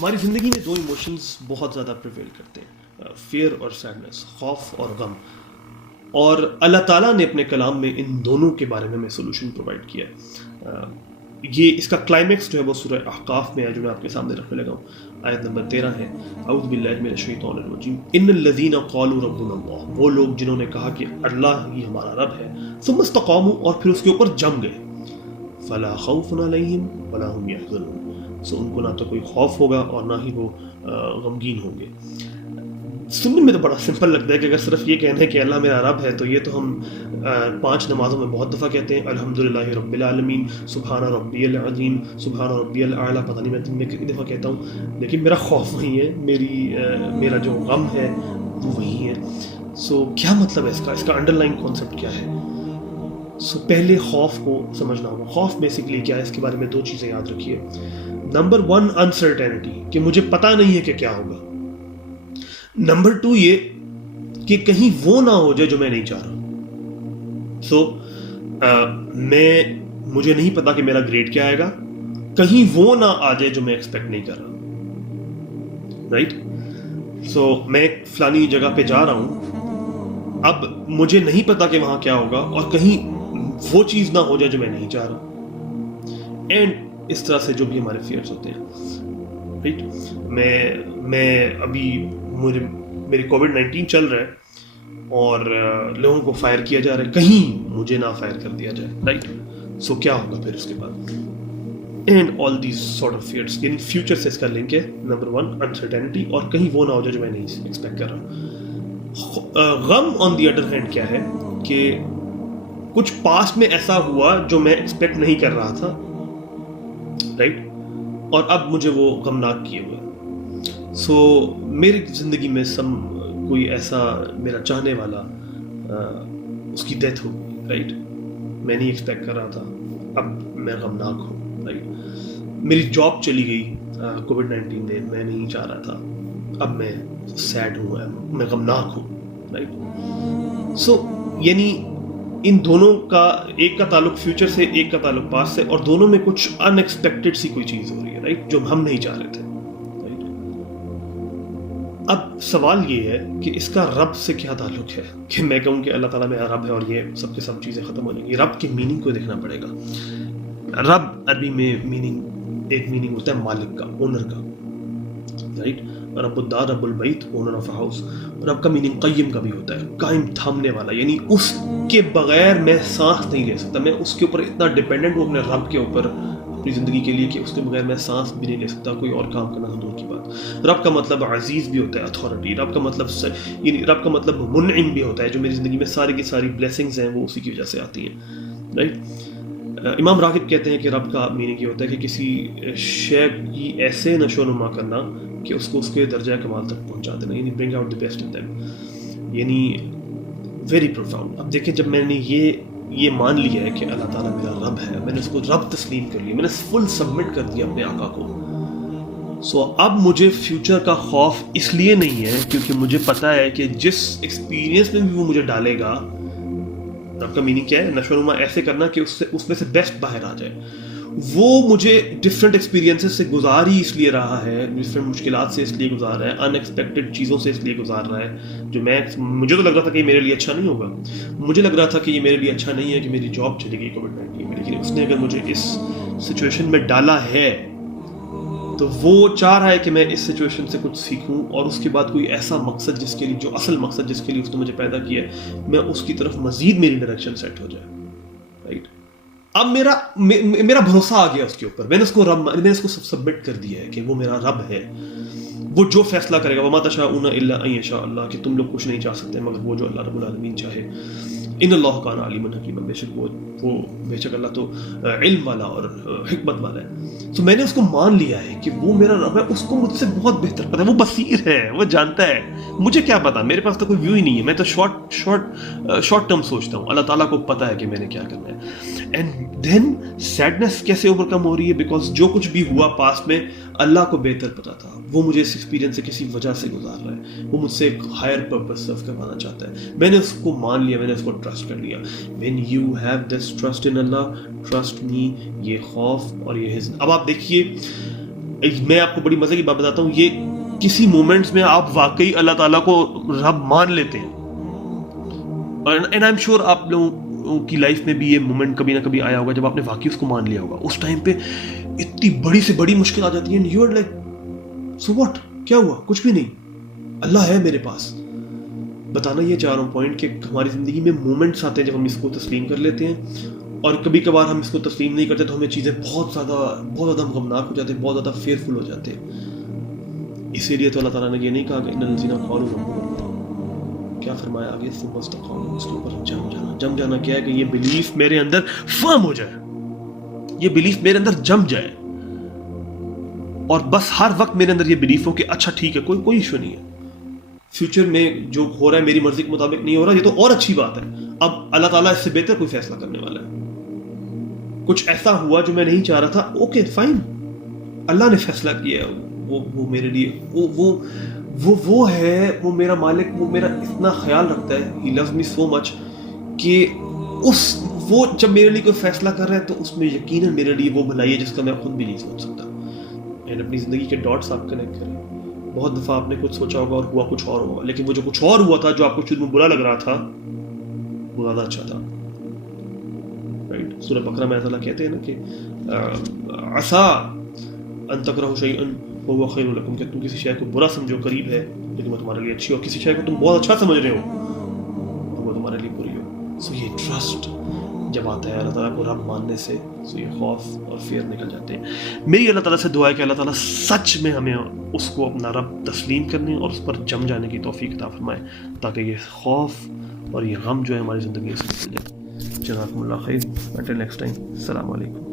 ہماری زندگی میں دو ایموشنز بہت زیادہ پریویل کرتے ہیں، فیئر اور سیڈنس، خوف اور غم. اور اللہ تعالیٰ نے اپنے کلام میں ان دونوں کے بارے میں ہمیں سولوشن پرووائڈ کیا ہے. یہ اس کا کلائمیکس جو ہے وہ سورہ احقاف میں ہے، جو میں آپ کے سامنے رکھنے لگا ہوں. آیت نمبر 13 ہے، اعوذ باللہ من الشیطان الرجیم، ان الذین قالوا ربنا اللہ، وہ لوگ جنہوں نے کہا کہ اللہ ہی ہمارا رب ہے، ثم استقاموا، اور پھر اس کے اوپر جم گئے، فلا خوف علیہم ولا هم یحزنون، سو ان کو نہ تو کوئی خوف ہوگا اور نہ ہی وہ غمگین ہوں گے. سننے میں تو بڑا سمپل لگتا ہے کہ اگر صرف یہ کہنا ہے کہ اللہ میرا رب ہے، تو یہ تو ہم 5 نمازوں میں بہت دفعہ کہتے ہیں، الحمدللہ رب العالمین، سبحان ربی العظیم، سبحان ربی الاعلیٰ، پتہ نہیں میں دن میں کتنی دفعہ کہتا ہوں، لیکن میرا خوف وہی ہے، میرا جو غم ہے وہ وہی ہے. سو کیا مطلب ہے اس کا انڈر لائن کانسیپٹ کیا ہے؟ سو پہلے خوف کو سمجھنا ہوگا. خوف بیسیکلی کیا ہے، اس کے بارے میں 2 چیزیں یاد رکھیے. نمبر 1 انسرٹینٹی، کہ مجھے پتہ نہیں ہے کہ کیا ہوگا. نمبر 2 یہ کہ کہیں وہ نہ ہو جائے جو میں نہیں چاہ رہا. مجھے نہیں پتا کہ میرا گریڈ کیا آئے گا، کہیں وہ نہ آ جائے جو میں ایکسپیکٹ نہیں کر رہا. رائٹ؟ سو میں فلانی جگہ پہ جا رہا ہوں، اب مجھے نہیں پتا کہ وہاں کیا ہوگا، اور کہیں وہ چیز نہ ہو جائے جو میں نہیں چاہ رہا. اینڈ اس طرح سے جو بھی ہمارے فیئرز ہوتے ہیں. رائٹ؟ میں ابھی میری کووڈ-19 چل رہا ہے اور لوگوں کو فائر کیا جا رہا ہے، کہیں مجھے نہ فائر کر دیا جائے. رائٹ؟ سو کیا ہوگا پھر اس کے بعد؟ And all these sort of fears, یعنی فیوچر سے اس کا لنک ہے. نمبر 1 انسرٹینٹی، اور کہیں وہ نہ ہو جائے جو میں نہیں ایکسپیکٹ کر رہا. غم آن دی ادر ہینڈ کیا ہے کہ کچھ پاسٹ میں ایسا ہوا جو میں ایکسپیکٹ نہیں کر رہا تھا. رائٹ؟ اور اب مجھے وہ غمناک کیے ہوئے. سو میری زندگی میں کوئی ایسا میرا چاہنے والا اس کی ڈیتھ ہو گئی. رائٹ؟ میں نہیں ایکسپیکٹ کر رہا تھا، اب میں غمناک ہوں. رائٹ؟ میری جاب چلی گئی کووڈ-19 نے، میں نہیں چاہ رہا تھا، اب میں سیڈ ہوں، میں غمناک ہوں. رائٹ؟ سو یعنی ان دونوں کا، ایک کا تعلق فیوچر سے، ایک کا تعلق پاسٹ سے، اور دونوں میں کچھ ان ایکسپیکٹڈ سی کوئی چیز ہو رہی ہے. رائٹ؟ جو ہم نہیں چاہ رہے تھے. اب سوال یہ ہے کہ اس کا رب سے کیا تعلق ہے، کہ میں کہوں کہ اللہ تعالیٰ میرا رب ہے اور یہ سب کے سب چیزیں ختم ہو جائیں گی. رب کی میننگ کو دیکھنا پڑے گا. رب عربی میں ایک میننگ ہوتا ہے مالک کا، اونر کا. رائٹ؟ رب الدار، رب البیت، اونر آف ہاؤس. رب کا میننگ قیم کا بھی ہوتا ہے، قائم، تھامنے والا، یعنی اس کے بغیر میں سانس نہیں لے سکتا. میں اس کے اوپر اتنا ڈپینڈنٹ ہوں اپنے رب کے اوپر اپنی زندگی کے لیے کہ اس کے بغیر میں سانس بھی نہیں لے سکتا، کوئی اور کام کرنا تو دور کی بات. رب کا مطلب عزیز بھی ہوتا ہے، اتھارٹی. رب کا مطلب منعم بھی ہوتا ہے، جو میری زندگی میں ساری کی ساری بلیسنگز ہیں وہ اسی کی وجہ سے آتی ہیں. رائٹ؟ امام راغب کہتے ہیں کہ رب کا میننگ یہ ہوتا ہے کہ کسی شے کی ایسے نشو و نما کرنا کہ اس کو اس کے درجہ کمال تک پہنچا دینا، یعنی bring out the best in them. یعنی ویری پروفاؤنڈ. اب دیکھیں، جب میں نے یہ مان لیا ہے کہ اللہ تعالیٰ میرا رب ہے، میں نے اس کو رب تسلیم کر لیا، میں نے فل سبمٹ کر دیا اپنے آقا کو. سو اب مجھے فیوچر کا خوف اس لیے نہیں ہے کیونکہ مجھے پتا ہے کہ جس ایکسپیرینس میں بھی وہ مجھے ڈالے گا، رب کا میننگ کیا ہے؟ نشو و نما ایسے کرنا کہ اس میں سے بیسٹ باہر آ جائے. وہ مجھے ڈفرینٹ ایکسپیرینسز سے گزار ہی اس لیے رہا ہے، ڈفرینٹ مشکلات سے اس لیے گزار رہا ہے، ان ایکسپیکٹڈ چیزوں سے اس لیے گزار رہا ہے، جو مجھے تو لگ رہا تھا کہ یہ میرے لیے اچھا نہیں ہوگا. مجھے لگ رہا تھا کہ یہ میرے لیے اچھا نہیں ہے کہ میری جاب چلی گئی کووڈ-19 میں، لیکن اس نے اگر مجھے اس سچویشن میں ڈالا ہے تو وہ چاہ رہا ہے کہ میں اس سچویشن سے کچھ سیکھوں، اور اس کے بعد کوئی ایسا مقصد جس کے لیے، جو اصل مقصد جس کے لیے اس نے مجھے پیدا کیا ہے، میں اس کی طرف مزید میری ڈائریکشن سیٹ ہو جائے. رائٹ؟ اب میرا بھروسہ آ گیا اس کے اوپر، میں نے اس کو سبمٹ کر دیا ہے کہ وہ میرا رب ہے، وہ جو فیصلہ کرے گا. وما تشاءون الا ان یشاء اللہ، کہ تم لوگ کچھ نہیں چاہ سکتے مگر وہ جو اللہ رب العالمین چاہے. ان اللہ کان علیما حکیما، بے شک اللہ تو علم والا اور حکمت والا ہے. تو میں نے اس کو مان لیا ہے کہ وہ میرا رب ہے، اس کو مجھ سے بہت بہتر پتا ہے، وہ بصیر ہے، وہ جانتا ہے. مجھے کیا پتا، میرے پاس تو کوئی ویو ہی نہیں ہے، میں تو شارٹ ٹرم سوچتا ہوں. اللہ تعالیٰ کو پتا ہے کہ میں نے کیا کرنا ہے. اینڈ دین سیڈنس کیسے اوور کم ہو رہی ہے؟ بیکاز جو کچھ بھی ہوا پاسٹ میں اللہ کو بہتر پتا تھا. وہ مجھے اس ایکسپیرینس سے کسی وجہ سے گزار رہا ہے، وہ مجھ سے ایک ہائر پرپس سرو کروانا چاہتا ہے. میں نے اس کو مان لیا، میں نے اس کو ٹرسٹ کر لیا. when you have this trust in Allah, trust me، یہ خوف اور یہ حزن. اب آپ دیکھیے، میں آپ کو بڑی مزے کی بات بتاتا ہوں, یہ کسی مومنٹس میں آپ واقعی اللہ تعالیٰ کو رب مان لیتے ہیں, اینڈ آئی ایم شیور آپ لوگوں کی لائف میں بھی یہ مومنٹ کبھی نہ کبھی آیا ہوگا جب آپ نے واقعی اس کو مان لیا ہوگا. اس ٹائم پہ اتنی بڑی سے بڑی مشکل آ جاتی ہے, you are like so what, کیا ہوا, کچھ بھی نہیں, اللہ ہے میرے پاس. بتانا یہ چاہ رہا ہوں پوائنٹ کہ ہماری زندگی میں مومنٹس آتے ہیں جب ہم اس کو تسلیم کر لیتے ہیں, اور کبھی کبھار ہم اس کو تسلیم نہیں کرتے تو ہمیں چیزیں بہت زیادہ غمناک ہو جاتے ہیں, بہت زیادہ فیئرفل ہو جاتے ہیں. اسی لیے تو اللہ تعالیٰ نے یہ نہیں کہا کہ ان الذین قالوا ربنا اللہ, کیا فرمایا آگے, ثم استقاموا, اس کے اوپر جم جانا کیا ہے کہ یہ بلیف میرے اندر فرم ہو جائے, یہ بلیف میرے اندر جم جائے, اور بس ہر وقت میرے اندر یہ بلیف ہو کہ اچھا ٹھیک ہے, کوئی ایشو نہیں ہے, فیوچر میں جو ہو رہا ہے میری مرضی کے مطابق نہیں ہو رہا, یہ تو اور اچھی بات ہے, اب اللہ تعالیٰ اس سے بہتر کوئی فیصلہ کرنے والا ہے. کچھ ایسا ہوا جو میں نہیں چاہ رہا تھا, اوکے فائن, اللہ نے فیصلہ کیا ہے, وہ میرے لیے وہ ہے, وہ میرا مالک, وہ میرا اتنا خیال رکھتا ہے, ہی لوز می سو مچ کہ وہ جب میرے لیے کوئی فیصلہ کر رہا ہے تو اس میں یقیناً میرے لیے وہ بھلائی ہے جس کا میں خود بھی نہیں سوچ سکتا. اینڈ اپنی زندگی کے ڈاٹس آپ کنیکٹ کریں. بہت دفعہ آپ نے کچھ سوچا ہوگا اور ہوا کچھ اور ہوگا, لیکن وہ جو کچھ اور ہوا تھا, جو آپ کو شروع میں برا لگ رہا تھا, وہ زیادہ اچھا تھا. رائٹ, سورہ بقرہ میں اللہ کہتے ہیں نا کہ عسیٰ ان تکرہوا شیئا وہو خیر لکم, کہ تم کسی شے کو برا سمجھو قریب ہے لیکن وہ تمہارے لیے اچھی ہو, کسی شے کو تم بہت اچھا سمجھ رہے ہو اور وہ تمہارے لیے بری ہو. سو یہ ٹرسٹ جب آتا ہے اللہ تعالیٰ کو رب ماننے سے, سو یہ خوف اور فیئر نکل جاتے ہیں. میری اللہ تعالیٰ سے دعا ہے کہ اللہ تعالیٰ سچ میں ہمیں اس کو اپنا رب تسلیم کرنے اور اس پر جم جانے کی توفیق عطا فرمائے, تاکہ یہ خوف اور یہ غم جو ہے ہماری زندگی سے نکل جائے. جزاکم اللہ خیر, until next time, السلام علیکم.